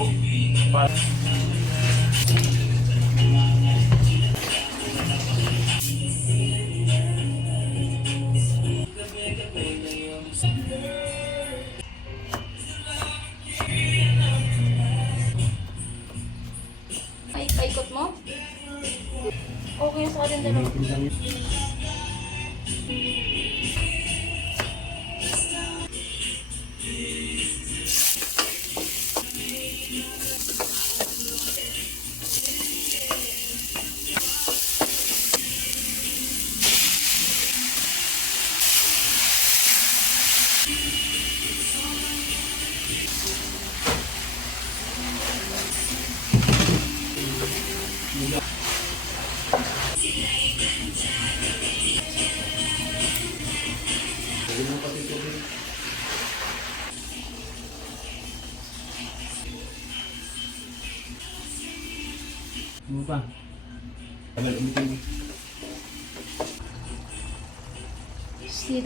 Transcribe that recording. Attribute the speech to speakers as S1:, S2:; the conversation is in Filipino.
S1: Ay, paikot mo? Okay sa atin dalawa.
S2: Ano pa?
S1: Si